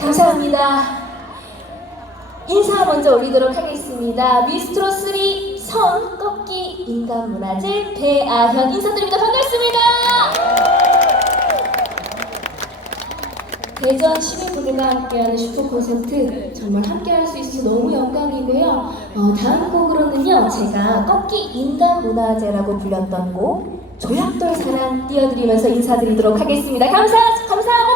감사합니다. 인사 먼저 올리도록 하겠습니다. 미스트로 3 선 꺾기 인간 문화재 배아현 인사드립니다. 반갑습니다. 대전 시민분들과 함께하는 슈퍼 콘서트 정말 함께할 수 있어서 너무 영광이고요. 어, 다음 곡으로는요 제가 꺾기 인간 문화재라고 불렸던 곡 조약돌 사랑 띄워드리면서 인사드리도록 하겠습니다. 감사합니다.